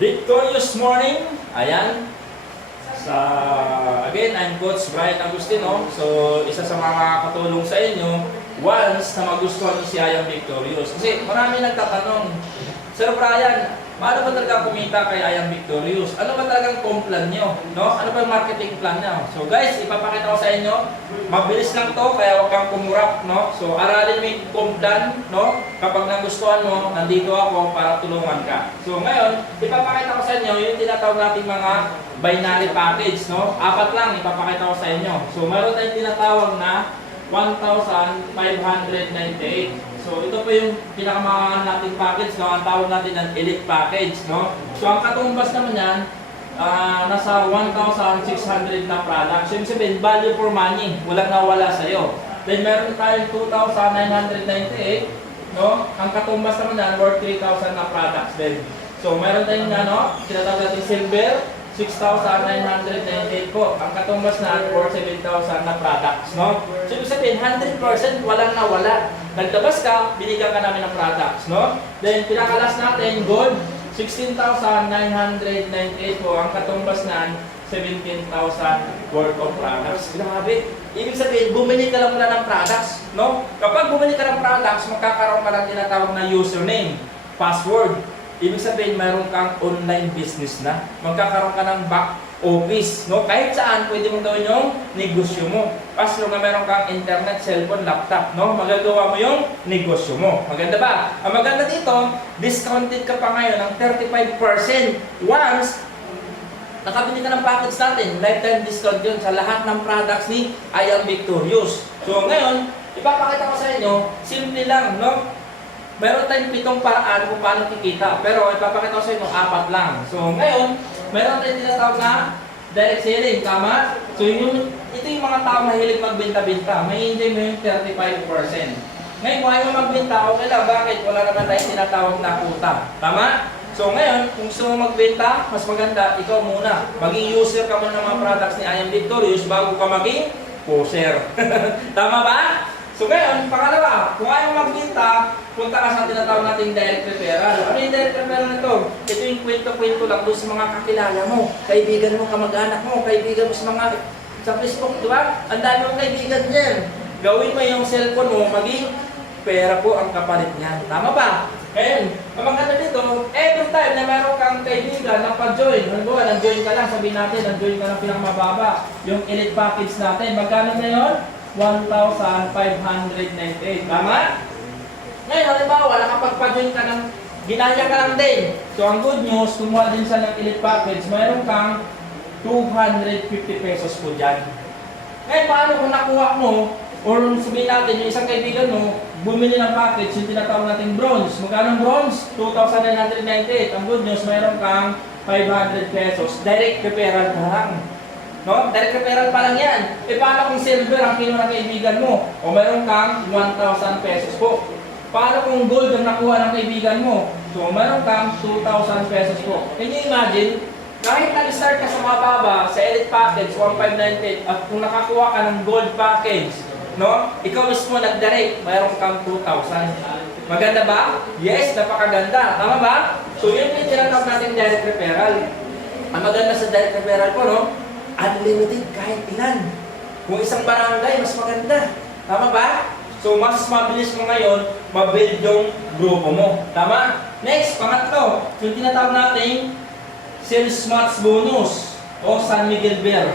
Victorious morning. Ayan. Again, I'm Coach Brian Agustino. So, isa sa mga katulong sa inyo, once na magustuhan niyo si Ayang Victorious. Kasi marami nagtatanong, Sir Brian, paano ba talaga kumita kay Ayang Victorious? Ano ba talagang plan nyo? No? Ano ba yung marketing plan nyo? So guys, ipapakita ko sa inyo. Mabilis lang to, kaya huwag kang kumurap. No? So aralin mo yung plan. No? Kapag nagustuhan mo, nandito ako para tulungan ka. So ngayon, ipapakita ko sa inyo yung tinatawag nating mga binary package. No? 4 lang ipapakita ko sa inyo. So meron tayong tinatawag na 1,598. So ito po yung pinakamahal nating package, no? Ang tawag natin ng elite package, no? So ang katumbas naman yan, nasa 1,600 na products. So ibig sabihin, value for money, walang nawala sa'yo. Then meron tayong 2,998, no? Ang katumbas naman yan, worth 3,000 na products din. So meron tayong tinatawag natin silver, 6,998 po. Ang katumbas na worth 7,000 na products, no? So ibig sabihin, 100% walang nawala. Nagtabas ka, binigyan ka namin ng products, no? Then pinakalas natin, gold, 16,998 po. Ang katumbas na 17,000 worth of products. Grabe. Ibig sabihin, bumili ka lang mula ng products, no? Kapag bumili ka ng products, magkakaroon ka ng tinatawag na username, password. Ibig sabihin, mayroon kang online business na. Magkakaroon ka ng back office, no? Kahit saan, pwede mong gawin yung negosyo mo. Kasi na mayroon kang internet, cellphone, laptop, no? Magagawa mo yung negosyo mo. Maganda ba? Ang maganda dito, discounted ka pa ngayon ng 35% once nakabili ka ng package natin. Lifetime discount yun sa lahat ng products ni Ayang Victorious. So ngayon, ipapakita ko sa inyo, simple lang, no? Meron tayong 7 paraan kung paano kikita. Pero ipapakita ko sa inyo, 4 lang. So ngayon, meron tayong tinatawag na direct selling, tama? So ito yung mga tao mahilig magbenta-benta. May enjoy mo yung 35%. Ngayon, kung ayaw magbenta, okay lang. Bakit? Wala naman tayong tinatawag na kuta. Tama? So ngayon, kung gusto mo magbenta, mas maganda, ikaw muna. Maging user ka muna ng mga products ni Ayang Victorious bago ka maging poser. Tama ba? So ngayon, pangalawa, kung ayaw magbenta, punta ka sa tinatawag nating direct referral. Ano yung direct referral nito? Ito yung kwento-kwento lang doon sa mga kakilala mo, kaibigan mo, kamag-anak mo, kaibigan mo sa mga sa Facebook, di ba? Ang dami mong kaibigan dyan. Gawin mo yung cellphone mo, maging pera po ang kapalit niyan. Tama ba? Ngayon, ang maganda dito, every time na meron kang kaibigan na pa-join, halimbawa, nag-join ka lang, sabihin natin, nag-join ka ng pinakamababa, yung elite package natin, magkano na yun? 1,598. Tama? Ngayon, halimbawa, nakapagpa-join ka ng ginaya ka lang din. So, ang good news, kumuha din siya ng elite package, mayroon kang 250 pesos po dyan. Ngayon, paano kung nakuha mo, or sabihin natin, yung isang kaibigan mo, bumili ng package, yung tinatawag natin bronze. Magkano ang bronze? 2,998. Ang good news, mayroon kang 500 pesos. Direct referral ka lang. No? Direct referral pa lang yan. E paano kung silver ang kinuha ng kaibigan mo? O meron kang 1,000 pesos po. Paano kung gold ang nakuha ng kaibigan mo? So meron kang 2,000 pesos po. Can you imagine? Kahit nag-start ka sa mababa, sa elite package, 1,598, at kung nakakuha ka ng gold package, no? Ikaw mismo nag-direct, mayroon kang 2,000. Maganda ba? Yes, napakaganda. Tama ba? So yun yung tinatawag natin direct referral. Ang maganda sa direct referral po, no? Unlimited kahit ilan. Kung isang barangay, mas maganda. Tama ba? So, mas mabilis mo ngayon, mabuild yung grupo mo. Tama? Next, pangatlo, yung tinatawag natin sales match bonus o San Miguel Bear.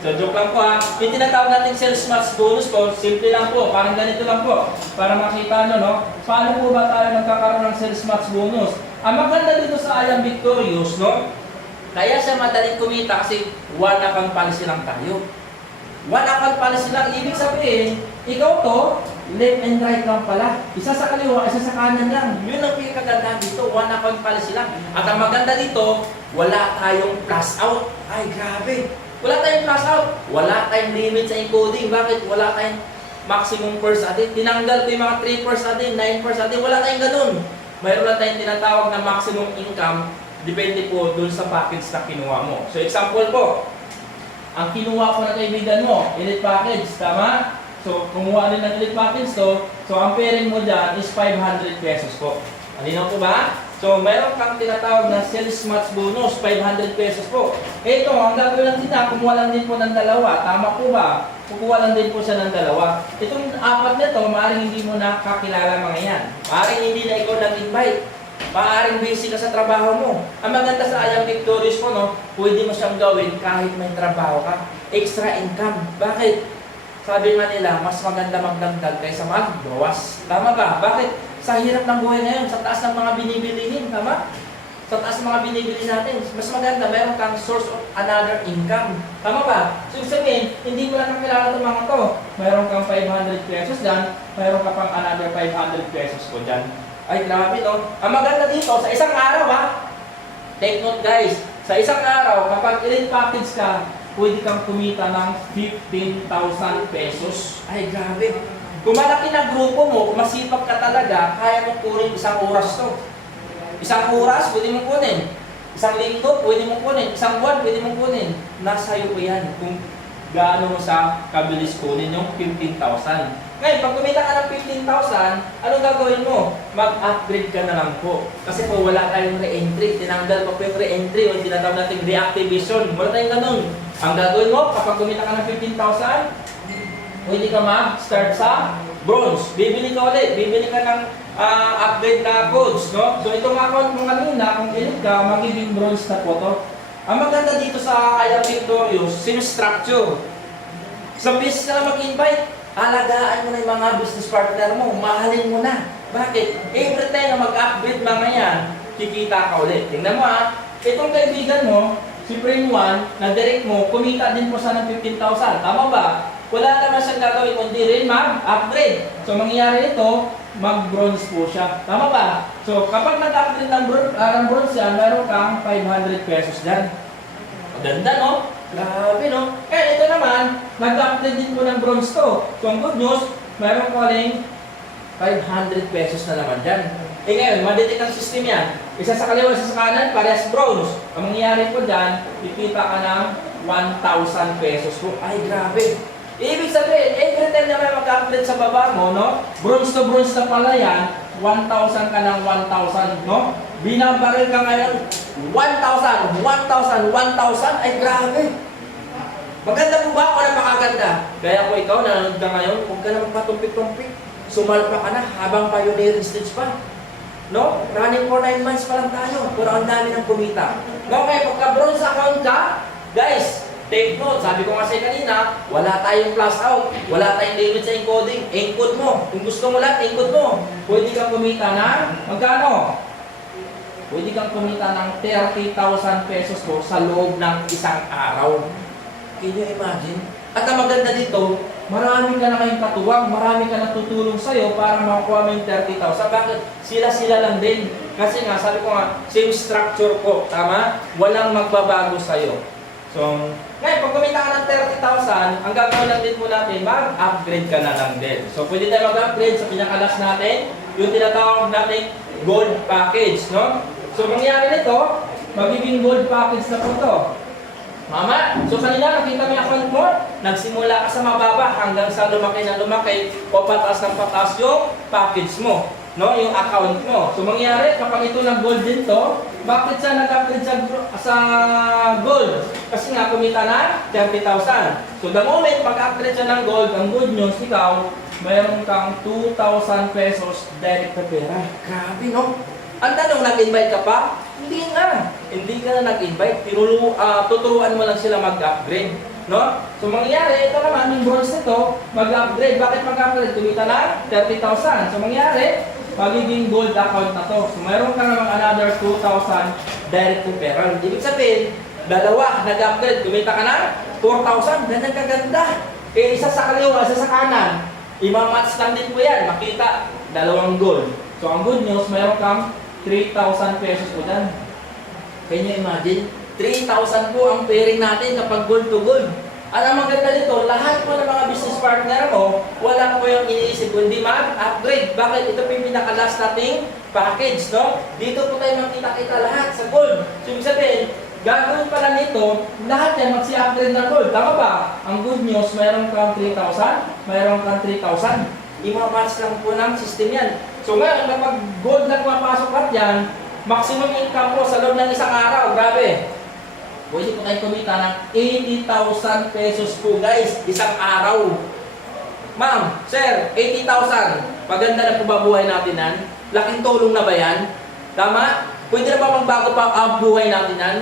So, joke lang po ha. Yung tinatawag natin sales match bonus po, simple lang po. Parang ganito lang po. Para makita nyo, no? Paano po ba tayo nagkakaroon ng sales match bonus? Ang maganda dito sa Ayang Victorious, no? Kaya siya madaling kumita kasi one account policy lang tayo. One account policy lang, ibig sabihin, ikaw to, left and right lang pala. Isa sa kaliwa, isa sa kanan lang. Yun ang pinakagandahan dito, one account policy lang. At ang maganda dito, wala tayong plus out. Ay, grabe. Wala tayong plus out. Wala tayong limit sa encoding. Bakit? Wala tayong maximum first a day. Tinanggal ko yung mga 3 first a day, 9 first a day. Wala tayong ganun. Mayroon lang tayong tinatawag na maximum income. Depende po dun sa package na kinuha mo. So example po, ang kinuha ko na kaibigan mo, elite package, tama? So kumuha din ng elite package to, so ang pairing mo dyan is 500 pesos po. Malinaw po ba? So, meron kang tinatawag na sales match bonus, 500 pesos po. Ito, ang gagawin lang din na, kumuha lang din po ng dalawa. Tama po ba? Kukuha lang din po siya ng dalawa. Itong apat nito, maaaring hindi mo na kakilala mga yan. Maaaring hindi na ikaw nag-invite. Maaaring busy ka sa trabaho mo. Ang maganda sa Ayang Victorious po, no, pwede mo siyang gawin kahit may trabaho ka. Extra income. Bakit? Sabi nga nila, mas maganda magdagdag kaysa magbawas. Tama ba? Bakit? Sa hirap ng buhay ngayon, sa taas ng mga binibilihin, tama? Sa taas ng mga binibili natin, mas maganda, meron kang source of another income. Tama ba? So, sabihin, hindi mo lang nakilala itong mga to. Meron kang 500 pesos dyan, meron ka pang another 500 pesos ko dyan. Ay, grabe, no? Ang maganda dito, sa isang araw, ha? Take note, guys. Sa isang araw, kapag elite package ka, pwede kang kumita ng 15,000 pesos. Ay, grabe. Kung malaki na grupo mo, kung masipag ka talaga, kaya mong kunin isang oras to. Isang oras, pwede mong kunin. Isang linggo, pwede mong kunin. Isang buwan, pwede mong kunin. Nasa iyo po yan kung gaano mo sa kabilis kunin yung 15,000. Ngayon, pag kumita ka ng 15,000, anong gagawin mo? Mag-upgrade ka na lang po. Kasi po wala tayong re-entry. Tinanggal pa po yung re-entry o tinatawag natin reactivation. Wala tayong ganun. Ang gagawin mo, kapag kumita ka ng 15,000, pwede ka ma-start sa bronze. Bibili ka ulit. Bibili ka ng upgrade na codes, no? So, itong account mo kanina, kung elite ka, magiging bronze na po to. Ang maganda dito sa Ayang Victorious, same structure. Sa business ka na mag-invite, alagaan mo na yung mga business partner mo, mahalin mo na. Bakit? Every time na mag-upgrade mga yan, kikita ka ulit. Tingnan mo itong kaibigan mo, si Frame 1, na direct mo, kumita din po siya ng 15,000. Tama ba? Wala naman siyang gagawin kundi rin mag-upgrade. So, mangyayari nito, mag-bronze po siya. Tama ba? So, kapag nag-upgrade ng bronze yan, meron kang 500 pesos dyan. Maganda, no? Grabe, no? Kaya ito naman, nag-upgrade din po ng bronze to. So, ang good news, meron ko aling 500 pesos na naman dyan. Eh ngayon, madetect ang system yan. Isa sa kaliwa, isa sa kanan, parehas bronze. Ang mangyayari po dyan, kikita ka ng 1,000 pesos po. Ay, grabe. Ibig sabihin, every time na may mag-upgrade sa baba mo, no? Bronze to bronze na pala yan, 1,000 ka ng 1,000, no? Binabaril ka ngayon, 1,000, 1,000, 1,000, ay grabe. Maganda po ba o napakaganda? Kaya kung ikaw nanonood ka ngayon, huwag ka na magpatumpik-tumpik. Sumalpa ka na habang pioneering stage pa. No? Running for 9 months pa lang tayo, pero ang dami ng kumita. Okay, pagka-bronze account ka, guys, take note, sabi ko kasi kanina, wala tayong flash out, wala tayong limit sa encoding. Encode mo. Kung gusto mo lahat, encode mo. Pwede kang kumita ng, magkano? Pwede kang kumita ng 30,000 pesos po sa loob ng isang araw. Can you imagine? At ang maganda dito, marami ka na kayong katuwang, marami ka na tutulong sa'yo para makuha mo yung 30,000. Bakit? Sila-sila lang din. Kasi nga, sabi ko nga, same structure po. Tama? Walang magbabago sa'yo. So, ngayon, pag kumita ka ng 30,000, ang gagawin lang din po natin, mag-upgrade ka na lang din. So, pwede tayo mag-upgrade sa pinakalas natin, yung tinatawag natin gold package, no? So, mangyari nito, magiging gold package na po ito. Mama, so kanina nakita mo yung account mo, nagsimula ka sa mababa hanggang sa lumaki na lumaki o pataas ng pataas yung package mo, no? Yung account mo. So mangyari, kapag ito nag-gold din to, bakit siya nag-upgrade sa gold? Kasi nga kumita na 30,000. So the moment pag-upgrade siya ng gold, ang good news, ikaw, mayroon kang 2,000 pesos direct na pera. Grabe, no? Ang tanong, nag-invite ka pa? Hindi nga. Hindi ka na nag-invite. Tuturuan mo lang sila mag-upgrade. No? So, mangyayari, ito naman, yung bronze nito, mag-upgrade. Bakit mag-upgrade? Kumita na 30,000. So, mangyayari, magiging gold account na to. So, mayroon ka namang another 2,000 direct to pera. Ibig sabihin, dalawa, nag-upgrade. Kumita ka na 4,000. Ganyan kaganda. Eh, isa sa kaliwa, isa sa kanan. Imamatch lang din po yan. Makita, dalawang gold. So, ang good news, mayroon kang 3,000 pesos po dyan. Can you imagine? 3,000 po ang pairing natin kapag gold to gold. At ang maganda nito, lahat po ng mga business partner mo, wala po yung iniisip kundi mag-upgrade. Bakit? Ito po yung pinaka-last nating package, no? Dito po tayo makita-kita lahat sa gold. So, ibig sabihin, gagawin pala nito, lahat yan magsi-upgrade na gold. Tama ba? Ang good news, mayroon kang 3,000, mayroon kang 3,000. Imamatch lang po ng system yan. So ngayon, kapag gold na pumapasok at yan, maximum income po sa loob ng isang araw, grabe. Pwede po tayo kumita ng 80,000 pesos po guys, isang araw. Ma'am, sir, 80,000. Maganda na po ba buhay natin yan? Laking tulong na ba yan? Tama? Pwede na ba magbago pa ang buhay natin yan?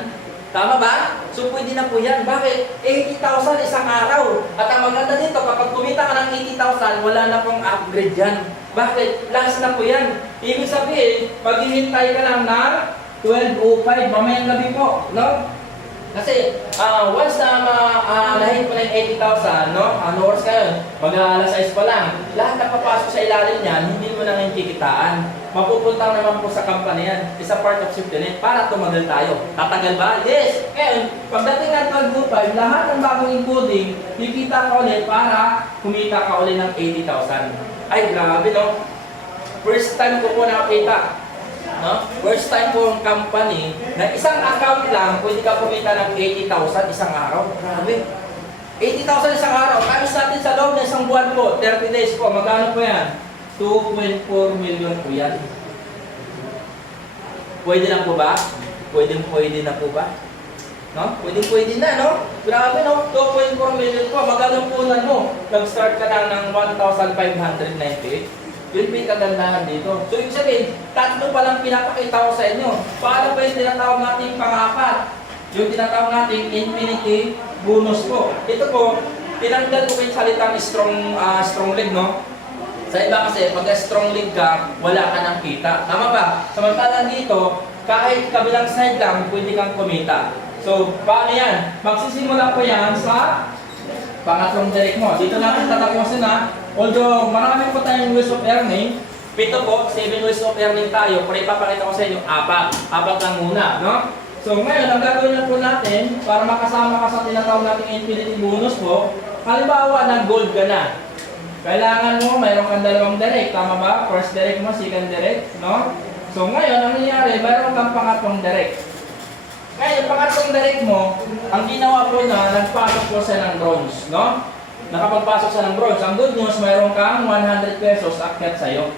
Tama ba? So pwede na po yan. Bakit? 80,000 isang araw. At ang maganda dito, kapag kumita ka ng 80,000, wala na pong upgrade yan. Bakit? Last na po yan. Ibig sabihin, maghihintay ka lang ng 12:05, mamayang gabi po. No? Kasi, once na nahit mo na yung 80,000, no? Ano oras kayo? Mag-alas 6 pa lang. Lahat na papasok sa ilalim niyan, hindi mo na ngayon kikitaan. Mapupunta naman po sa company yan. Isa part of safety net para tumagal tayo. Tatagal ba? Yes! Ngayon, pagdating ng 12:05, lahat ng bagong encoding, kikita ka ulit para kumita ka ulit ng 80,000. Ay, grabe, no? First time ko po nakakita. No? First time po ang company na isang account lang, pwede ka kumita ng 80,000 isang araw. Grabe. 80,000 isang araw. Times natin sa loob ng isang buwan po, 30 days po. Magkano po yan? 2.4 million po yan. Pwede na po ba? Pwede na po ba? No? Pwede na, no? Grabe, no? 2.4 million po. Magkano po na mo? Nag-start ka lang ng 1,598. Yun po yung kagandahan dito. So, ibig sabihin, tatlo pa lang pinapakita ko sa inyo. Paano pa yung tinatawag natin pang-apat? Yung tinatawag natin infinity bonus po. Ito po, tinanggal ko yung salitang strong leg, no? Sa iba kasi, pag strong leg ka, wala ka nang kita. Tama ba? Samantalang dito, kahit kabilang side lang, pwede kang kumita. So, paano yan? Magsisimula po yan sa pangatlong direct mo. Dito natin tatapusin na. Although marami po tayong ways of earning, 7 ways of earning tayo, pero ipapakita ko sa inyo 4 lang muna, no? So ngayon, ang gagawin na po natin, para makasama ka sa tinatawag nating infinity bonus po, halimbawa, nag-gold ka na. Kailangan mo, mayroon kang dalawang direct, tama ba? First direct mo, second direct, no? So ngayon, ang nangyayari, mayroon kang pangatlong direct. Ngayon, pangatlong direct mo, ang ginawa po na, nagpasok po siya ng bronze, no? Nakapagpasok siya ng bronze. Ang good news, mayroon kang 100 pesos akyat sa'yo.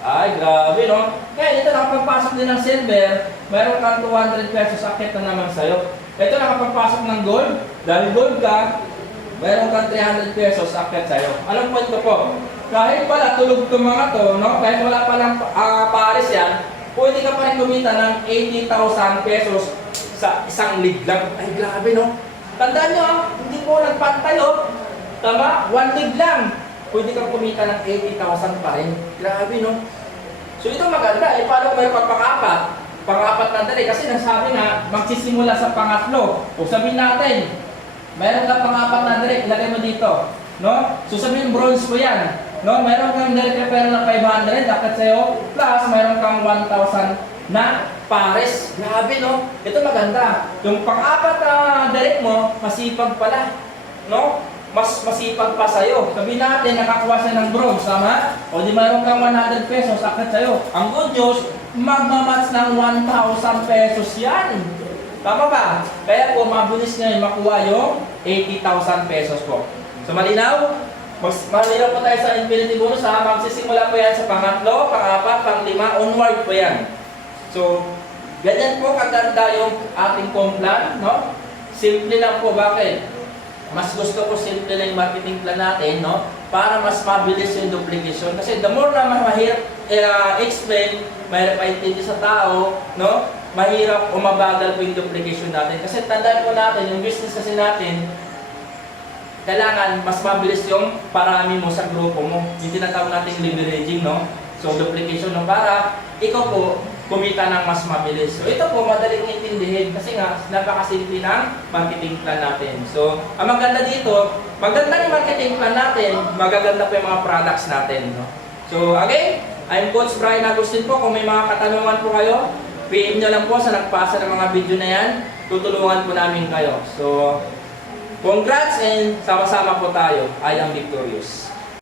Ay, grabe, no? Kaya dito nakapagpasok din ng silver, mayroon kang 200 pesos akyat na naman sa'yo. Ito nakapagpasok ng gold, dahil gold ka, mayroon kang 300 pesos akyat sa'yo. Anong point ko po? Kahit pala tulog itong mga to, no? Kahit wala palang pares yan, pwede ka pa rin kumita ng 80,000 pesos sa isang league lang. Ay, grabe, no? Tandaan nyo, hindi po nagpantay, oh. Tama? 1 league lang. Pwede kang kumita ng 80,000 pa rin. Grabe, no? So, ito maganda. Eh, paano kung mayroon kang pang-apat? Pang-apat na dali. Kasi nasabi nga, magsisimula sa pangatlo. O sabihin natin, mayroon kang pang-apat na dali. Ilagay mo dito. No? So, sabihin, bronze po yan. No? Mayroon kang direct pero ng 500. Dapat sa'yo. Plus, mayroon kang 1,000 na pares. Grabe, no? Ito maganda. Yung pang-apat na direct mo, masipag pala. No? Mas masipag pa sa'yo. Sabihin natin, nakakuha siya ng bronze, tama? O di mayroon kang 100 pesos, akit sa'yo. Ang good news, magmamatch ng 1,000 pesos yan. Tama ba? Kaya po, mabilis ngayon makuha yung 80,000 pesos po. So, malinaw? Malinaw po tayo sa infinity bonus, ha? Magsisimula po yan sa pangatlo, pang-apat, pang-lima, onward po yan. So, ganyan po kaganda yung ating complan, no? Simple lang po, bakit? Mas gusto ko simple lang yung marketing plan natin, no? Para mas mabilis yung duplication. Kasi the more na mahirap explain, mahirap intindi sa tao, no? Mahirap o mabagal po yung duplication natin. Kasi tandaan po natin, yung business kasi natin, kailangan mas mabilis yung parami mo sa grupo mo. Yung tinatawag natin leveraging, no? So, duplication, no? Para ikaw po, kumita ng mas mabilis. So ito po, madaling intindihin kasi nga napakasimple ng marketing plan natin. So, ang maganda dito, maganda yung marketing plan natin, magaganda po yung mga products natin. No? So again, I'm Coach Brian Agustin po. Kung may mga katanungan po kayo, PM nyo lang po sa nagpasa ng mga video na yan. Tutulungan po namin kayo. So, congrats and sama-sama po tayo. I am victorious.